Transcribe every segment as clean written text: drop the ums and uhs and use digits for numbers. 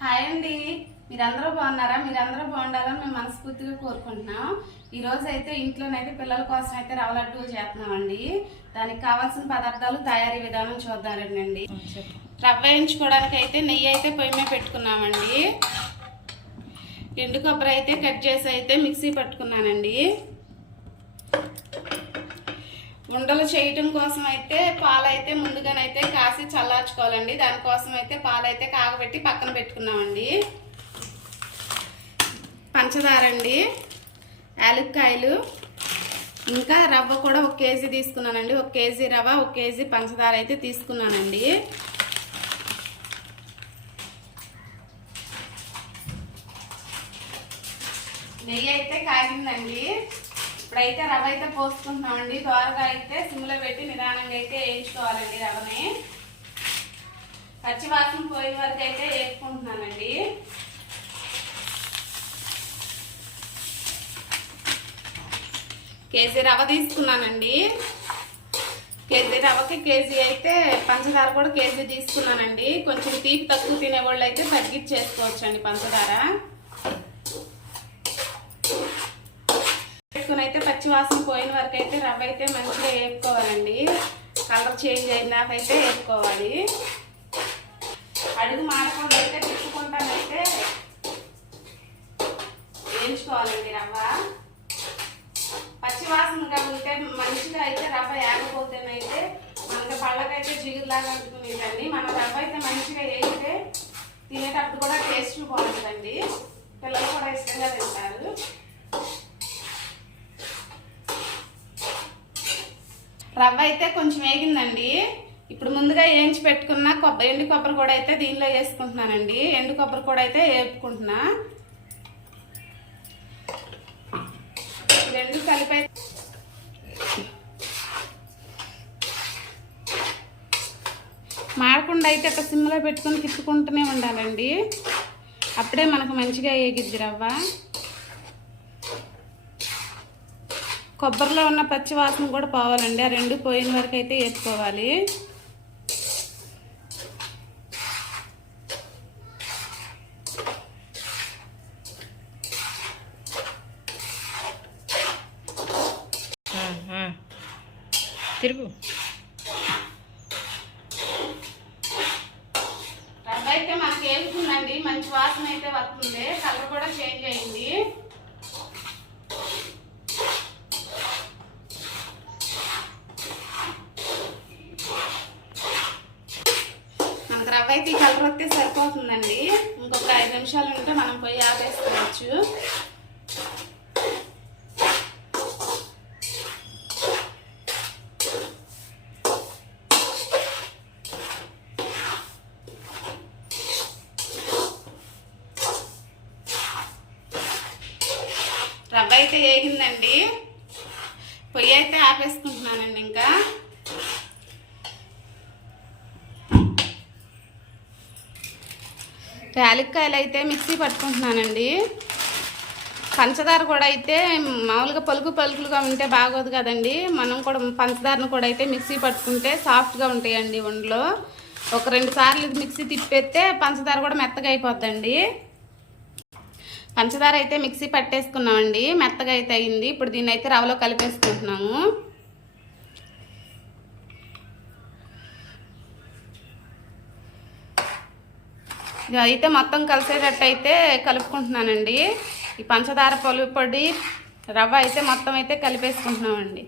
Hi అండి, మీరందరూ బాగున్నారా? మీరందరూ బాగుండాలని మేము మనస్ఫూర్తిగా కోరుకుంటున్నాం. ఈ రోజు అయితే ఇంట్లోనైతే పిల్లల కోసం అయితే రవ్వ లడ్డూలు చేస్తున్నామండి. దానికి కావాల్సిన పదార్థాలు, తయారీ విధానం చూద్దామండి. రవ్వ వేయించుకోవడానికి అయితే నెయ్యి అయితే పొయ్యి మీద పెట్టుకున్నామండి. ఎండు కొబ్బరి అయితే కట్ చేసి అయితే మిక్సీ పట్టుకున్నానండి. ఉండలు చేయటం కోసం అయితే పాలు అయితే ముందుగానైతే కాసి చల్లార్చుకోవాలండి. దానికోసం అయితే పాలు అయితే కాగబెట్టి పక్కన పెట్టుకున్నామండి. పంచదార అండి, యాలక్కాయలు, ఇంకా రవ్వ కూడా 1 కేజీ తీసుకున్నానండి. 1 కేజీ రవ్వ, 1 కేజీ పంచదార అయితే తీసుకున్నానండి. నెయ్యి అయితే కాగిందండి. ఇప్పుడైతే రవ్వ అయితే పోసుకుంటున్నామండి. దోరగా అయితే సిమ్లో పెట్టి నిదానంగా అయితే వేయించుకోవాలండి. రవ్వని పచ్చివాసన పోయిన వరకు అయితే వేసుకుంటున్నానండి. కేజీ రవ్వ తీసుకున్నానండి. కేజీ రవ్వకి కేజీ అయితే పంచదార కూడా కేజీ తీసుకున్నానండి. కొంచెం తీపి తక్కువ తినేవాళ్ళు అయితే తగ్గించేసుకోవచ్చండి పంచదార. అయితే పచ్చివాసన పోయిన వరకు అయితే రవ్వ అయితే మంచిగా వేపుకోవాలండి. కలర్ చేంజ్ అయినాకైతే వేపుకోవాలి. అడుగు మాడకుండా అయితే తిప్పుకుంటానైతే వేయించుకోవాలండి. రవ్వ పచ్చివాసనగా ఉంటే మంచిగా అయితే రవ్వ ఏకపోతేనైతే మనకి పళ్ళకైతే జిగురులాగా అనుకునేదండి. మన రవ్వ అయితే మంచిగా వేయితే తినేటప్పుడు కూడా టేస్ట్ బాగుంటుందండి. పిల్లలు కూడా ఇష్టంగా తింటారు. రవ్వ అయితే కొంచెం వేగిందండి. ఇప్పుడు ముందుగా వేయించి పెట్టుకున్న ఎండు కొబ్బరి కూడా అయితే దీనిలో వేసుకుంటున్నానండి. ఎండు కొబ్బరి కూడా అయితే వేపుకుంటున్నా. రెండు కలిపి మాడకుండా అయితే ఒక సిమ్లో పెట్టుకుని తిప్పుకుంటూనే ఉండాలండి. అప్పుడే మనకు మంచిగా వేగిద్ది రవ్వ. కొబ్బరిలో ఉన్న పచ్చి వాసన కూడా పోవాలండి. ఆ రెండు పోయిన వరకు అయితే వేసుకోవాలి. తిరుగు రవ్వ అయితే మనకి వేగుతుందండి. మంచి వాసన అయితే వస్తుంది. కలర్ కూడా చేంజ్ అయింది. రవ్వ అయితే ఈ కలర్ వస్తే సరిపోతుందండి. ఇంకొక 5 నిమిషాలు ఉంటే మనం పోయి ఆపేసుకోవచ్చు. రవ్వ అయితే వేగిందండి. పొయ్యి అయితే ఆపేసుకుంటున్నానండి. ఇంకా యాలక్కాయలు అయితే మిక్సీ పట్టుకుంటున్నానండి. పంచదార కూడా అయితే మామూలుగా పలుకులుగా ఉంటే బాగోదు కదండి. మనం కూడా పంచదారను కూడా అయితే మిక్సీ పట్టుకుంటే సాఫ్ట్గా ఉంటాయండి వండలో. 1-2 సార్లు మిక్సీ తిప్పేస్తే పంచదార కూడా మెత్తగా అయిపోద్దండి. పంచదార అయితే మిక్సీ పట్టేసుకున్నామండి. మెత్తగా అయితే అయింది. ఇప్పుడు దీన్ని అయితే రవ్వలో కలిపేసుకుంటున్నాము. ఇది అయితే మొత్తం కలిసేటట్టు అయితే కలుపుకుంటున్నానండి. ఈ పంచదార పొడి రవ్వ అయితే మొత్తం అయితే కలిపేసుకుంటున్నామండి.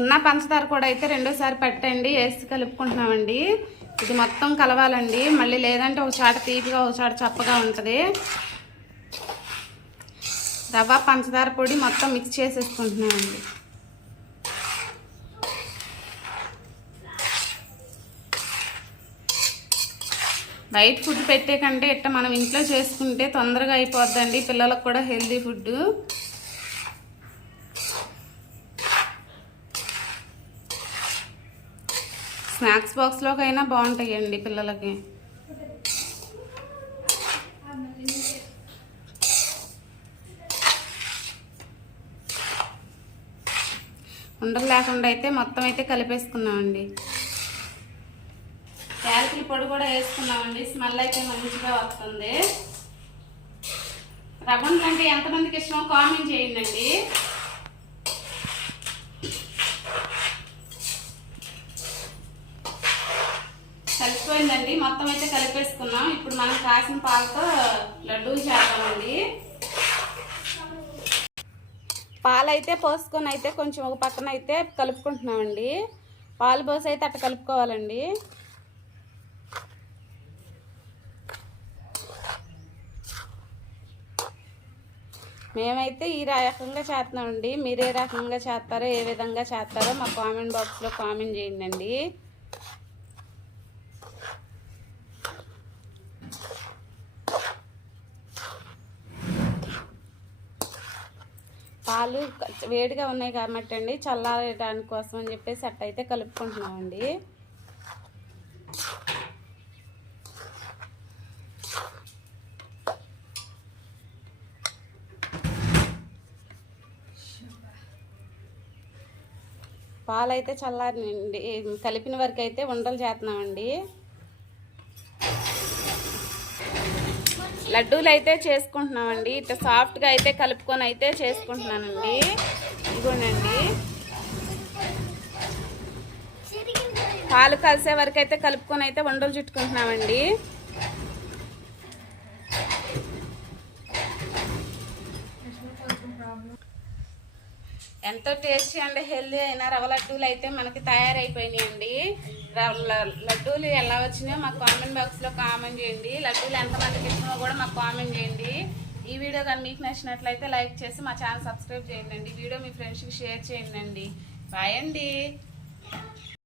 ఉన్న పంచదార కూడా అయితే రెండోసారి పెట్టండి వేసి కలుపుకుంటున్నామండి. ఇది మొత్తం కలవాలండి. మళ్ళీ లేదంటే ఒక చాట తీపిగా ఒక చాట చప్పగా ఉంటుంది. రవ్వ పంచదార పొడి మొత్తం మిక్స్ చేసేసుకుంటున్నామండి. బయట ఫుడ్ పెట్టే కంటే ఇట్ట మనం ఇంట్లో చేసుకుంటే తొందరగా అయిపోద్దండి. పిల్లలకు కూడా హెల్దీ ఫుడ్. స్నాక్స్ బాక్స్లోకైనా బాగుంటాయండి పిల్లలకి. ఉండలు లేకుండా అయితే మొత్తం అయితే కలిపేసుకున్నామండి. యాలకుల పొడి కూడా వేసుకున్నామండి. స్మెల్ అయితే మంచిగా వస్తుంది. రవ్వ అంటే ఎంతమందికి ఇష్టమో కామెంట్ చేయండి. కలిసిపోయిందండి. మొత్తం అయితే కలిపేసుకున్నాం. ఇప్పుడు మనం కాసిన పాలతో లడ్డూలు చేద్దామండి. పాలు అయితే పోసుకొని అయితే కొంచెం ఒక పక్కన అయితే కలుపుకుంటున్నామండి. పాలు పోసి అయితే అట్ట కలుపుకోవాలండి. మేమైతే ఈ రకంగా చేస్తున్నామండి. మీరు ఏ రకంగా చేస్తారో, ఏ విధంగా చేస్తారో మా కామెంట్ బాక్స్లో కామెంట్ చేయండి. పాలు వేడిగా ఉన్నాయి కాబట్టి అండి, చల్లారడానికి కోసం అని చెప్పేసి అట్ట అయితే కలుపుకుంటున్నామండి. పాలు అయితే చల్లారండి. కలిపిన వరకు అయితే ఉండలు చేస్తున్నామండి. లడ్డూలు అయితే చేసుకుంటున్నామండి. ఇట్లా సాఫ్ట్గా అయితే కలుపుకొని అయితే చేసుకుంటున్నానండి. ఇదిగోనండి, పాలు కలిసే వరకు అయితే కలుపుకొని అయితే ఉండలు చుట్టుకుంటున్నామండి. ఎంతో టేస్టీ అండ్ హెల్దీ అయిన రవ్వ లడ్డూలు అయితే మనకి తయారైపోయినాయండి. లడ్డూలు ఎలా వచ్చినాయో మాకు కామెంట్ బాక్స్లో కామెంట్ చేయండి. లడ్డూలు ఎంతమందికి ఇష్టమో కూడా మాకు కామెంట్ చేయండి. ఈ వీడియో కానీ మీకు నచ్చినట్లయితే లైక్ చేసి మా ఛానల్ సబ్స్క్రైబ్ చేయండి. వీడియో మీ ఫ్రెండ్స్కి షేర్ చేయండి. బాయ్ అండి.